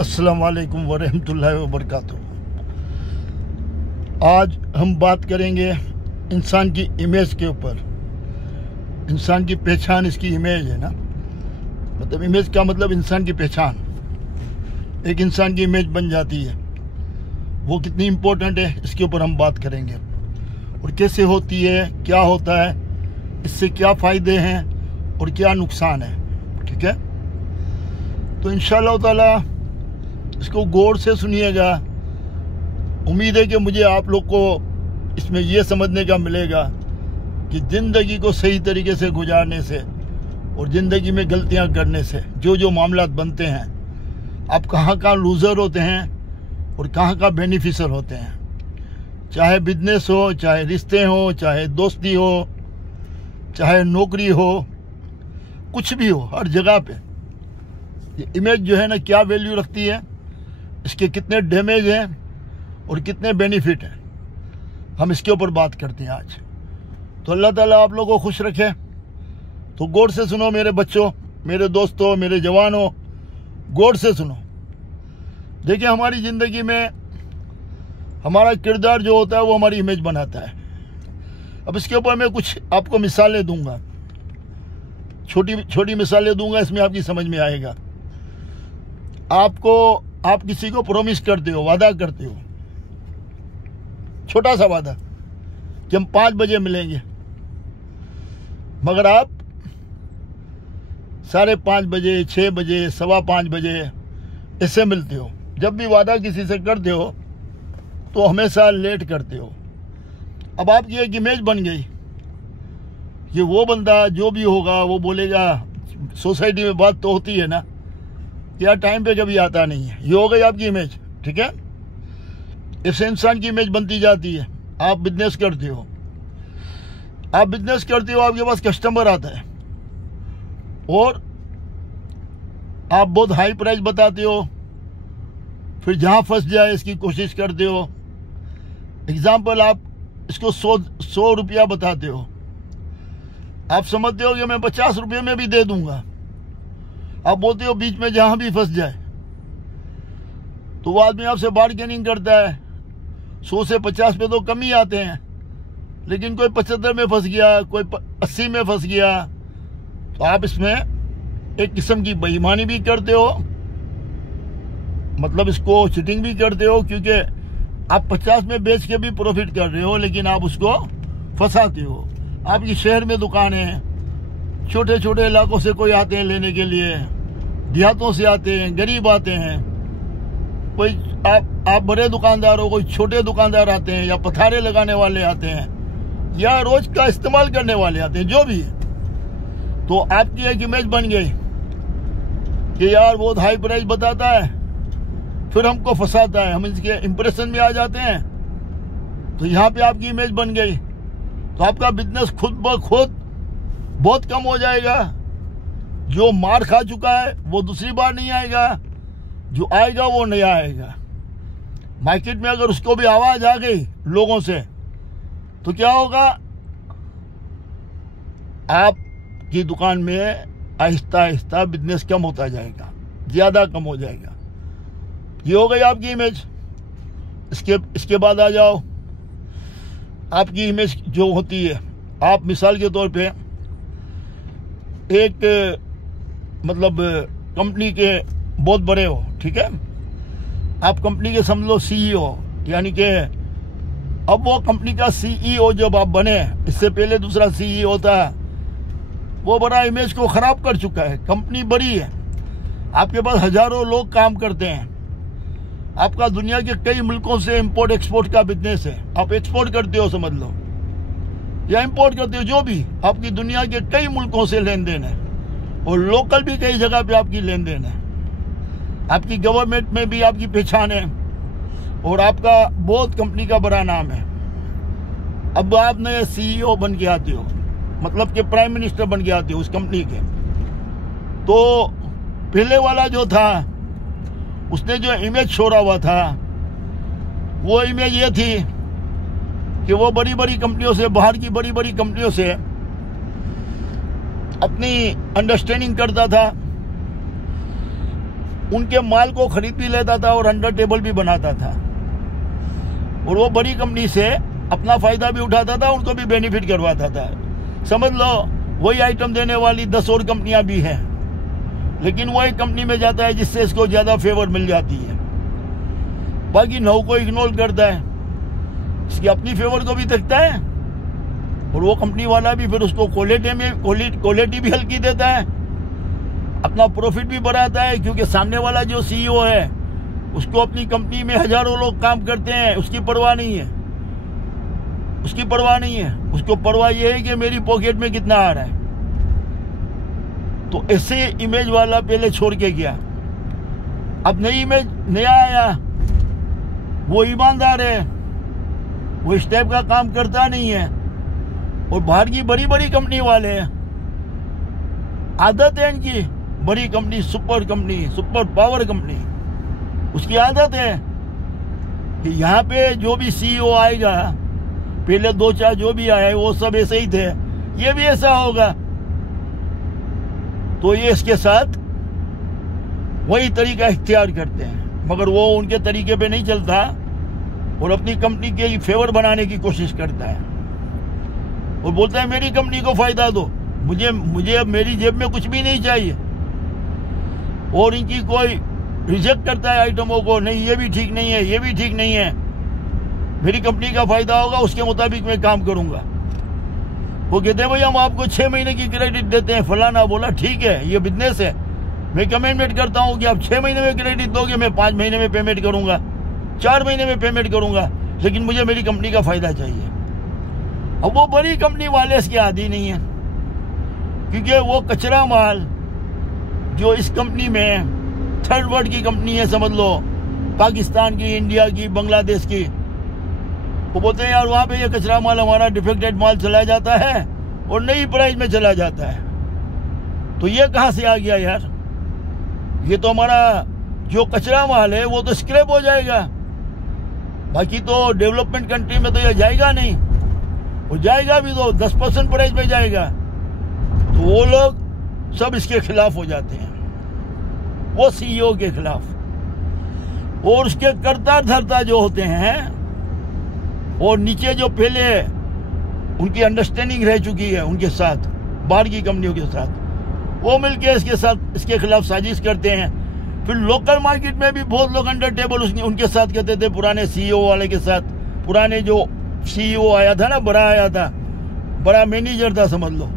अस्सलाम वालेकुम वरहमतुल्लाहि वबरकातुहू। आज हम बात करेंगे इंसान की इमेज के ऊपर। इंसान की पहचान इसकी इमेज है ना, मतलब इमेज का मतलब इंसान की पहचान। एक इंसान की इमेज बन जाती है, वो कितनी इम्पोर्टेंट है इसके ऊपर हम बात करेंगे, और कैसे होती है, क्या होता है, इससे क्या फ़ायदे हैं और क्या नुकसान है। ठीक है, तो इंशाअल्लाह ताला इसको गौर से सुनिएगा। उम्मीद है कि मुझे आप लोग को इसमें यह समझने का मिलेगा कि ज़िंदगी को सही तरीके से गुजारने से और ज़िंदगी में गलतियां करने से जो जो मामलात बनते हैं, आप कहाँ कहाँ लूज़र होते हैं और कहाँ कहाँ बेनिफिशियर होते हैं। चाहे बिजनेस हो, चाहे रिश्ते हो, चाहे दोस्ती हो, चाहे नौकरी हो, कुछ भी हो, हर जगह पे ये इमेज जो है ना क्या वैल्यू रखती है, इसके कितने डैमेज हैं और कितने बेनिफिट हैं, हम इसके ऊपर बात करते हैं आज। तो अल्लाह ताला आप लोगों को खुश रखे। तो गौर से सुनो मेरे बच्चों, मेरे दोस्तों, मेरे जवानों, गौर से सुनो। देखिए, हमारी ज़िंदगी में हमारा किरदार जो होता है वो हमारी इमेज बनाता है। अब इसके ऊपर मैं कुछ आपको मिसालें दूंगा, छोटी छोटी मिसालें दूंगा, इसमें आपकी समझ में आएगा। आप किसी को प्रॉमिस करते हो, वादा करते हो, छोटा सा वादा कि हम 5 बजे मिलेंगे, मगर आप 5:30 बजे, 6 बजे, 5:15 बजे ऐसे मिलते हो। जब भी वादा किसी से करते हो तो हमेशा लेट करते हो। अब आपकी एक इमेज बन गई, ये वो बंदा जो भी होगा वो बोलेगा, सोसाइटी में बात तो होती है ना, यार टाइम पे कभी आता नहीं है। ये हो गई आपकी इमेज। ठीक है, इससे इंसान की इमेज बनती जाती है। आप बिजनेस करते हो, आपके पास कस्टमर आता है और आप बहुत हाई प्राइस बताते हो, फिर जहां फंस जाए इसकी कोशिश करते हो। एग्जाम्पल, आप इसको 100 रुपया बताते हो, आप समझते हो कि मैं 50 रुपये में भी दे दूंगा। आप बोलते हो बीच में जहां भी फंस जाए, तो वो आदमी आपसे बार्गेनिंग करता है। 100 से 50 पे तो कम ही आते हैं, लेकिन कोई 75 में फंस गया, कोई 80 में फंस गया, तो आप इसमें एक किस्म की बेईमानी भी करते हो, मतलब इसको चीटिंग भी करते हो, क्योंकि आप 50 में बेच के भी प्रॉफिट कर रहे हो, लेकिन आप उसको फंसाते हो। आपकी शहर में दुकान है, छोटे छोटे इलाकों से कोई आते हैं लेने के लिए, देहातों से आते हैं, गरीब आते हैं, कोई आप बड़े दुकानदार हो, कोई छोटे दुकानदार आते हैं, या पथारे लगाने वाले आते हैं, या रोज का इस्तेमाल करने वाले आते हैं, जो भी है। तो आपकी एक इमेज बन गई कि यार बहुत हाई प्राइस बताता है, फिर हमको फंसाता है, हम इसके इंप्रेशन में आ जाते हैं। तो यहाँ पे आपकी इमेज बन गई, तो आपका बिजनेस खुद ब खुद बहुत कम हो जाएगा। जो मार खा चुका है वो दूसरी बार नहीं आएगा, जो आएगा वो नया आएगा। मार्केट में अगर उसको भी आवाज आ गई लोगों से, तो क्या होगा, आपकी दुकान में आहिस्ता आहिस्ता बिजनेस कम होता जाएगा, ज्यादा कम हो जाएगा। ये हो गई आपकी इमेज। इसके बाद आ जाओ, आपकी इमेज जो होती है, आप मिसाल के तौर पे एक मतलब कंपनी के बहुत बड़े हो, ठीक है, आप कंपनी के समझ लो CEO, यानी कि अब वो कंपनी का CEO जब आप बने, इससे पहले दूसरा CEO था, वो बड़ा इमेज को खराब कर चुका है। कंपनी बड़ी है, आपके पास हजारों लोग काम करते हैं, आपका दुनिया के कई मुल्कों से इंपोर्ट एक्सपोर्ट का बिजनेस है, आप एक्सपोर्ट करते हो समझ लो, या इंपोर्ट करते हो, जो भी, आपकी दुनिया के कई मुल्कों से लेन देन है, और लोकल भी कई जगह पे आपकी लेन देन है। आपकी गवर्नमेंट में भी आपकी पहचान है, और आपका बहुत कंपनी का बड़ा नाम है। अब आप नए CEO बन के आते हो, मतलब कि प्राइम मिनिस्टर बन के आते हो उस कंपनी के। तो पहले वाला जो था, उसने जो इमेज छोड़ा हुआ था, वो इमेज ये थी कि वो बड़ी बड़ी कंपनियों से, बाहर की बड़ी बड़ी कंपनियों से अपनी अंडरस्टैंडिंग करता था, उनके माल को खरीद भी लेता था और अंडर टेबल भी बनाता था, और वो बड़ी कंपनी से अपना फायदा भी उठाता था, उनको भी बेनिफिट करवाता था। समझ लो वही आइटम देने वाली 10 और कंपनियां भी हैं, लेकिन वो एक कंपनी में जाता है जिससे इसको ज्यादा फेवर मिल जाती है, बाकी 9 को इग्नोर करता है, इसकी अपनी फेवर को भी देखता है, और वो कंपनी वाला भी फिर उसको क्वालिटी भी हल्की देता है, अपना प्रॉफिट भी बढ़ाता है, क्योंकि सामने वाला जो सीईओ है उसको अपनी कंपनी में हजारों लोग काम करते हैं, उसकी परवाह नहीं है, उसको परवाह ये है कि मेरी पॉकेट में कितना आ रहा है। तो ऐसे इमेज वाला पहले छोड़ के गया, अब नई इमेज नया आया, वो ईमानदार है, वो इस टाइप का काम करता नहीं है, और बाहर की बड़ी बड़ी कंपनी वाले हैं, आदत है इनकी, बड़ी कंपनी, सुपर पावर कंपनी, उसकी आदत है कि यहाँ पे जो भी सीईओ आएगा, पहले 2-4 जो भी आए वो सब ऐसे ही थे, ये भी ऐसा होगा, तो ये इसके साथ वही तरीका इख्तियार करते हैं, मगर वो उनके तरीके पे नहीं चलता और अपनी कंपनी के फेवर बनाने की कोशिश करता है, और बोलता है मेरी कंपनी को फायदा दो, मुझे अब मेरी जेब में कुछ भी नहीं चाहिए, और इनकी कोई रिजेक्ट करता है आइटमों को, नहीं ये भी ठीक नहीं है, ये भी ठीक नहीं है, मेरी कंपनी का फायदा होगा उसके मुताबिक मैं काम करूंगा। वो कहते हैं भाई हम आपको 6 महीने की क्रेडिट देते हैं, फलाना बोला ठीक है ये बिजनेस है, मैं कमिटमेंट करता हूं कि आप 6 महीने में क्रेडिट दोगे, मैं 5 महीने में पेमेंट करूंगा, 4 महीने में पेमेंट करूंगा, लेकिन मुझे मेरी कंपनी का फायदा चाहिए। अब वो बड़ी कंपनी वाले इसके आदी नहीं है, क्योंकि वो कचरा माल जो इस कंपनी में थर्ड वर्ल्ड की कंपनी है, समझ लो पाकिस्तान की, इंडिया की, बांग्लादेश की, वो बोलते हैं यार वहां पे ये कचरा माल हमारा डिफेक्टेड माल चला जाता है और नई प्राइस में चला जाता है, तो ये कहां से आ गया यार, ये तो हमारा जो कचरा माल है वो तो स्क्रैप हो जाएगा, बाकी तो डेवलपमेंट कंट्री में तो ये जाएगा नहीं, वो जाएगा भी तो 10% प्राइस में जाएगा, तो वो लोग सब इसके खिलाफ हो जाते हैं, वो सीईओ के खिलाफ, और उसके कर्ता धर्ता जो होते हैं और नीचे जो पहले उनकी अंडरस्टैंडिंग रह चुकी है उनके साथ, बाहर की कंपनियों के साथ, वो मिलके इसके खिलाफ साजिश करते हैं। फिर लोकल मार्केट में भी बहुत लोग अंडर टेबल उनके साथ कहते थे, पुराने सीईओ वाले के साथ, पुराने जो सीईओ आया था ना, बड़ा आया था, बड़ा मैनेजर था समझ लो,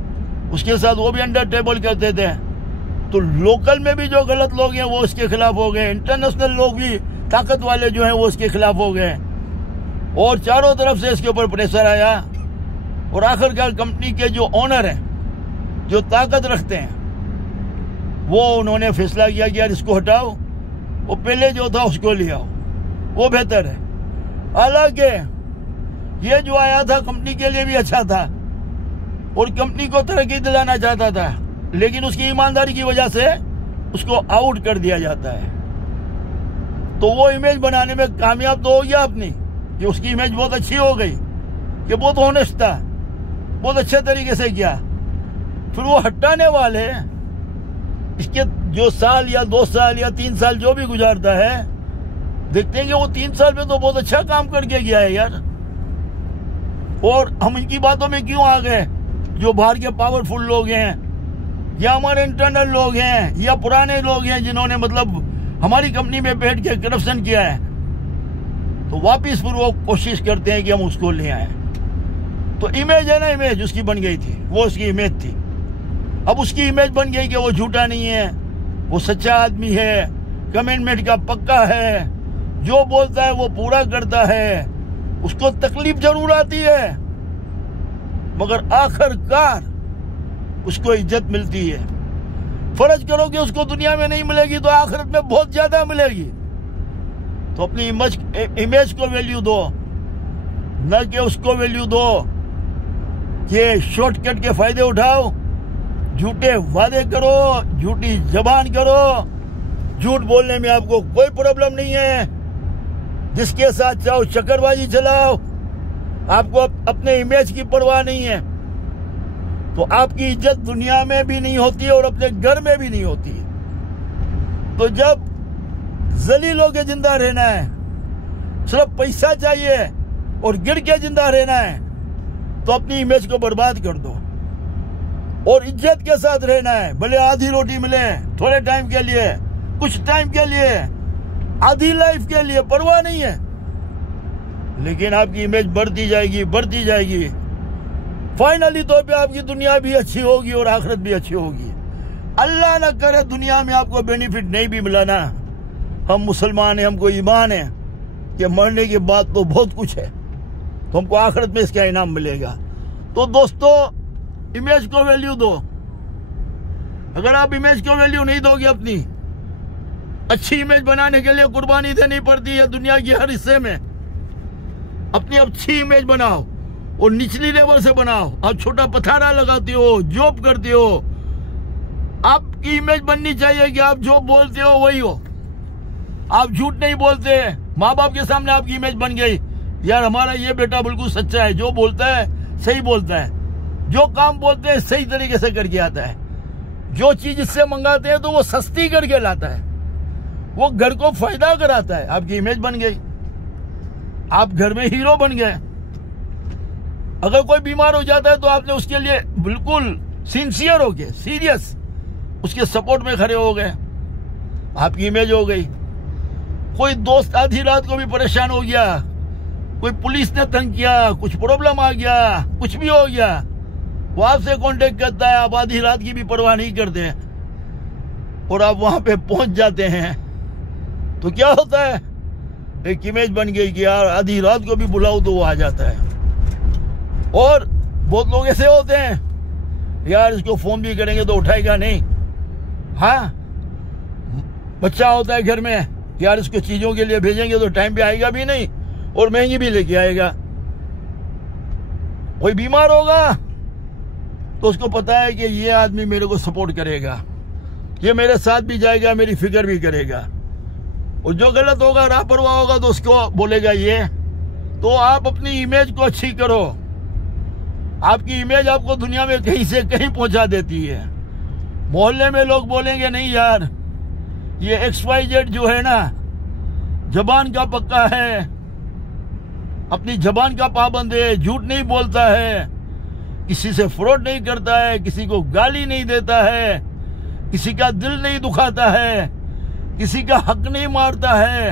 उसके साथ वो भी अंडर टेबल करते थे। तो लोकल में भी जो गलत लोग हैं वो इसके खिलाफ हो गए, इंटरनेशनल लोग भी ताकत वाले जो हैं वो इसके खिलाफ हो गए, और चारों तरफ से इसके ऊपर प्रेशर आया, और आखिरकार कंपनी के जो ओनर हैं, जो ताकत रखते हैं, वो उन्होंने फैसला किया कि यार इसको हटाओ, वो पहले जो था उसको ले आओ, वो बेहतर है। हालांकि ये जो आया था कंपनी के लिए भी अच्छा था और कंपनी को तरक्की दिलाना चाहता था, लेकिन उसकी ईमानदारी की वजह से उसको आउट कर दिया जाता है, तो वो इमेज बनाने में कामयाब तो हो गया अपनी, कि उसकी इमेज बहुत अच्छी हो गई, कि बहुत ऑनेस्ट था, बहुत अच्छे तरीके से किया। फिर वो हटाने वाले इसके जो साल या 2 साल या 3 साल जो भी गुजारता है, देखते हैं कि वो 3 साल में तो बहुत अच्छा काम करके गया है यार, और हम इनकी बातों में क्यों आ गए, जो बाहर के पावरफुल लोग हैं या हमारे इंटरनल लोग हैं या पुराने लोग हैं जिन्होंने मतलब हमारी कंपनी में बैठ के करप्शन किया है, तो वापिस फिर वो कोशिश करते हैं कि हम उसको ले आए। तो इमेज है ना, इमेज उसकी बन गई थी, वो उसकी इमेज थी, अब उसकी इमेज बन गई कि वो झूठा नहीं है, वो सच्चा आदमी है, कमिटमेंट का पक्का है, जो बोलता है वो पूरा करता है, उसको तकलीफ जरूर आती है मगर आखिरकार उसको इज्जत मिलती है। फर्ज करो कि उसको दुनिया में नहीं मिलेगी तो आखिरत में बहुत ज्यादा मिलेगी। तो अपनी इमेज को वैल्यू दो, न कि उसको वैल्यू दो कि शॉर्टकट के फायदे उठाओ, झूठे वादे करो, झूठी जबान करो, झूठ बोलने में आपको कोई प्रॉब्लम नहीं है, जिसके साथ चाहो चक्करबाजी चलाओ, आपको अपने इमेज की परवाह नहीं है, तो आपकी इज्जत दुनिया में भी नहीं होती है और अपने घर में भी नहीं होती है। तो जब जलील होके जिंदा रहना है, सिर्फ पैसा चाहिए और गिर के जिंदा रहना है, तो अपनी इमेज को बर्बाद कर दो और इज्जत के साथ रहना है। भले आधी रोटी मिले थोड़े टाइम के लिए, कुछ टाइम के लिए, आधी लाइफ के लिए, परवाह नहीं है, लेकिन आपकी इमेज बढ़ती जाएगी, बढ़ती जाएगी। फाइनली तो पे आपकी दुनिया भी अच्छी होगी और आखिरत भी अच्छी होगी। अल्लाह ना करे दुनिया में आपको बेनिफिट नहीं भी मिला ना, हम मुसलमान हैं, हमको ईमान है कि मरने के बाद तो बहुत कुछ है, तो हमको आखिरत में इसका इनाम मिलेगा। तो दोस्तों, इमेज को वैल्यू दो। अगर आप इमेज को वैल्यू नहीं दोगे, अपनी अच्छी इमेज बनाने के लिए कुर्बानी देनी पड़ती है दुनिया की हर हिस्से में। अपनी अच्छी इमेज बनाओ और निचली लेवल से बनाओ। आप छोटा पथारा लगाते हो, जॉब करते हो, आपकी इमेज बननी चाहिए कि आप जो बोलते हो वही हो, आप झूठ नहीं बोलते। माँ बाप के सामने आपकी इमेज बन गई, यार हमारा ये बेटा बिल्कुल सच्चा है, जो बोलता है सही बोलता है, जो काम बोलते हैं सही तरीके से करके आता है, जो चीज इससे मंगाते हैं तो वो सस्ती करके लाता है, वो घर को फायदा कराता है। आपकी इमेज बन गई, आप घर में हीरो बन गए। अगर कोई बीमार हो जाता है तो आपने उसके लिए बिल्कुल सिंसियर हो गए, सीरियस उसके सपोर्ट में खड़े हो गए, आपकी इमेज हो गई। कोई दोस्त आधी रात को भी परेशान हो गया, कोई पुलिस ने तंग किया, कुछ प्रॉब्लम आ गया, कुछ भी हो गया, वो आपसे कांटेक्ट करता है, आप आधी रात की भी परवाह नहीं करते और आप वहां पे पहुंच जाते हैं, तो क्या होता है, एक इमेज बन गई कि यार आधी रात को भी बुलाओ तो वो आ जाता है। और बहुत लोग ऐसे होते हैं, यार इसको फोन भी करेंगे तो उठाएगा नहीं। हाँ, बच्चा होता है घर में, यार इसको चीजों के लिए भेजेंगे तो टाइम पे आएगा भी नहीं और महंगी भी लेके आएगा। कोई बीमार होगा तो उसको पता है कि ये आदमी मेरे को सपोर्ट करेगा, ये मेरे साथ भी जाएगा, मेरी फिक्र भी करेगा, और जो गलत होगा, लापरवाह होगा तो उसको बोलेगा ये। तो आप अपनी इमेज को अच्छी करो। आपकी इमेज आपको दुनिया में कहीं से कहीं पहुंचा देती है। मोहल्ले में लोग बोलेंगे नहीं यार, ये XYZ जो है ना, जबान का पक्का है, अपनी जबान का पाबंद है, झूठ नहीं बोलता है, किसी से फ्रॉड नहीं करता है, किसी को गाली नहीं देता है, किसी का दिल नहीं दुखाता है, किसी का हक नहीं मारता है,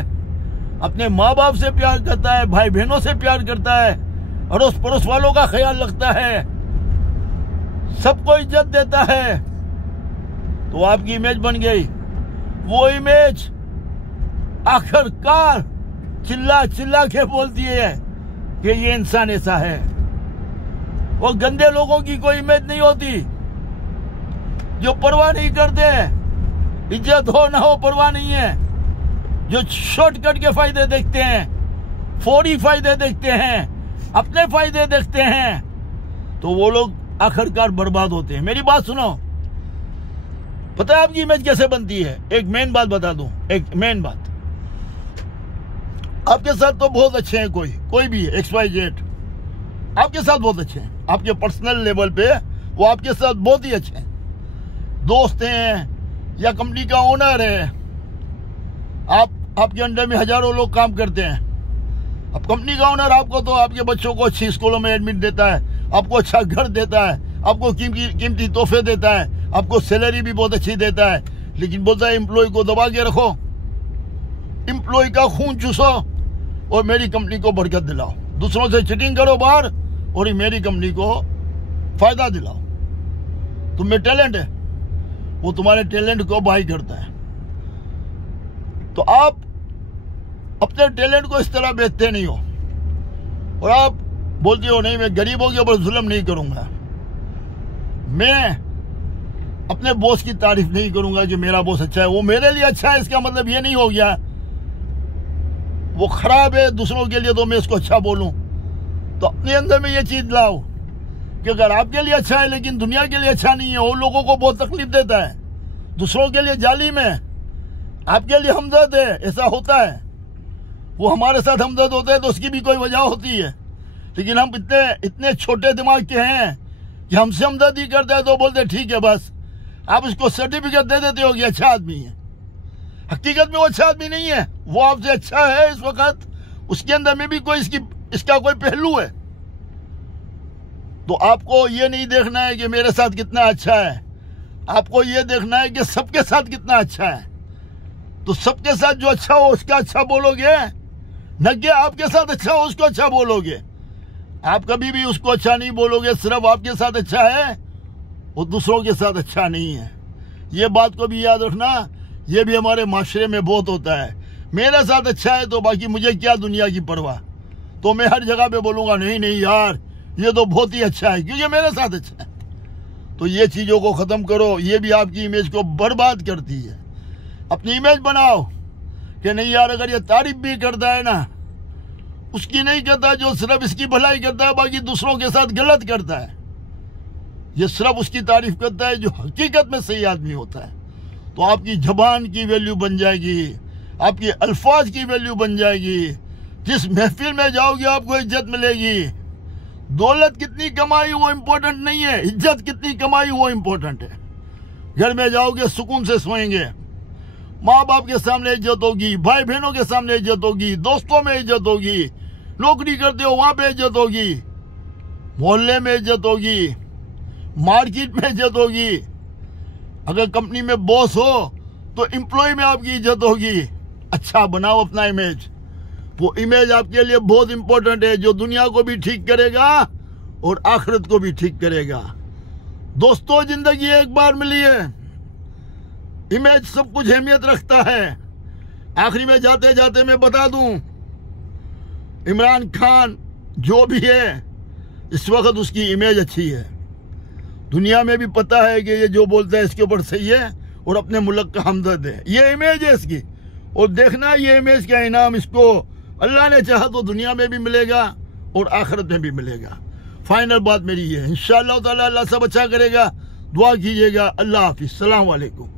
अपने माँ बाप से प्यार करता है, भाई बहनों से प्यार करता है, अड़ोस पड़ोस वालों का ख्याल रखता है, सबको इज्जत देता है, तो आपकी इमेज बन गई। वो इमेज आखिरकार चिल्ला चिल्ला के बोलती है कि ये इंसान ऐसा है। वो गंदे लोगों की कोई इमेज नहीं होती, जो परवाह नहीं करते, इज्जत हो ना हो परवाह नहीं है, जो शॉर्टकट के फायदे देखते हैं, फौरी फायदे देखते हैं, अपने फायदे देखते हैं, तो वो लोग आखिरकार बर्बाद होते हैं। मेरी बात सुनो, पता है आपकी इमेज कैसे बनती है? एक मेन बात बता दूं, एक मेन बात। आपके साथ तो बहुत अच्छे हैं, कोई भी XYZ आपके साथ बहुत अच्छे हैं, आपके पर्सनल लेवल पे वो आपके साथ बहुत ही अच्छे हैं, दोस्त हैं या कंपनी का ओनर है, आपके अंडर में हजारों लोग काम करते हैं। अब कंपनी का ओनर आपको तो आपके बच्चों को अच्छी स्कूलों में एडमिट देता है, आपको अच्छा घर देता है, आपको कीमती तोहफे देता है, आपको सैलरी भी बहुत अच्छी देता है, लेकिन बोलता है एम्प्लॉय को दबा के रखो, एम्प्लॉय का खून चूसो और मेरी कंपनी को बरकत दिलाओ, दूसरों से चीटिंग करो बाहर और मेरी कंपनी को फायदा दिलाओ। तुम्हें टैलेंट है, वो तुम्हारे टैलेंट को बाई करता है। तो आप अपने टैलेंट को इस तरह बेचते नहीं हो और आप बोलते हो नहीं मैं गरीबों के ऊपर जुल्म नहीं करूंगा, मैं अपने बॉस की तारीफ नहीं करूंगा कि मेरा बॉस अच्छा है, वो मेरे लिए अच्छा है इसका मतलब ये नहीं हो गया वो खराब है दूसरों के लिए तो मैं इसको अच्छा बोलूं। तो अपने अंदर में ये चीज लाओ कि अगर आपके लिए अच्छा है लेकिन दुनिया के लिए अच्छा नहीं है, वो लोगों को बहुत तकलीफ देता है, दूसरों के लिए जालिम है, आपके लिए हमदर्द है, ऐसा होता है। वो हमारे साथ हमदर्द होता है तो उसकी भी कोई वजह होती है, लेकिन हम इतने छोटे दिमाग के हैं कि हमसे हमदर्दी करते हैं तो बोलते ठीक है बस, आप इसको सर्टिफिकेट दे देते हो कि अच्छा आदमी है। हकीकत में वो अच्छा आदमी नहीं है, वो आपसे अच्छा है इस वक्त, उसके अंदर में भी कोई इसका कोई पहलू है। तो आपको ये नहीं देखना है कि मेरे साथ कितना अच्छा है, आपको ये देखना है कि सबके साथ कितना अच्छा है। तो सबके साथ जो अच्छा हो उसका अच्छा बोलोगे, न कि आपके साथ अच्छा हो उसको अच्छा बोलोगे। आप कभी भी उसको अच्छा नहीं बोलोगे, सिर्फ आपके साथ अच्छा है, वो दूसरों के साथ अच्छा नहीं है। ये बात को भी याद रखना, ये भी हमारे माशरे में बहुत होता है। मेरे साथ अच्छा है तो बाकी मुझे क्या दुनिया की परवाह, तो मैं हर जगह पे बोलूँगा नहीं नहीं यार ये तो बहुत ही अच्छा है क्योंकि मेरे साथ अच्छा है। तो ये चीज़ों को ख़त्म करो, ये भी आपकी इमेज को बर्बाद करती है। अपनी इमेज बनाओ कि नहीं यार अगर ये तारीफ भी करता है ना, उसकी नहीं करता, जो सिर्फ इसकी भलाई करता है बाकी दूसरों के साथ गलत करता है, ये सिर्फ उसकी तारीफ करता है जो हकीकत में सही आदमी होता है। तो आपकी जबान की वैल्यू बन जाएगी, आपकी अल्फाज की वैल्यू बन जाएगी। जिस महफिल में जाओगे आपको इज्जत मिलेगी। दौलत कितनी कमाई वो इम्पोर्टेंट नहीं है, इज्जत कितनी कमाई वो इम्पोर्टेंट है। घर में जाओगे सुकून से सोएंगे, माँ बाप के सामने इज्जत होगी, भाई बहनों के सामने इज्जत होगी, दोस्तों में इज्जत होगी, नौकरी करते हो वहां पे इज्जत होगी, मोहल्ले में इज्जत होगी, मार्केट में इज्जत होगी। अगर कंपनी में बॉस हो तो एम्प्लॉय में आपकी इज्जत होगी। अच्छा बनाओ अपना इमेज, वो इमेज आपके लिए बहुत इंपॉर्टेंट है, जो दुनिया को भी ठीक करेगा और आखिरत को भी ठीक करेगा। दोस्तों जिंदगी एक बार मिली है, इमेज सब कुछ अहमियत रखता है। आखिरी में जाते जाते मैं बता दूं, इमरान खान जो भी है इस वक्त उसकी इमेज अच्छी है, दुनिया में भी पता है कि ये जो बोलता है इसके ऊपर सही है और अपने मुल्क का हमदर्द है। ये इमेज है इसकी, और देखना ये इमेज का इनाम इसको अल्लाह ने चाहा तो दुनिया में भी मिलेगा और आखिरत में भी मिलेगा। फाइनल बात मेरी ये है, इंशाअल्लाह ताला अल्लाह सब अच्छा करेगा। दुआ कीजिएगा। अल्लाह हाफिज़, सलाम वालेकुम।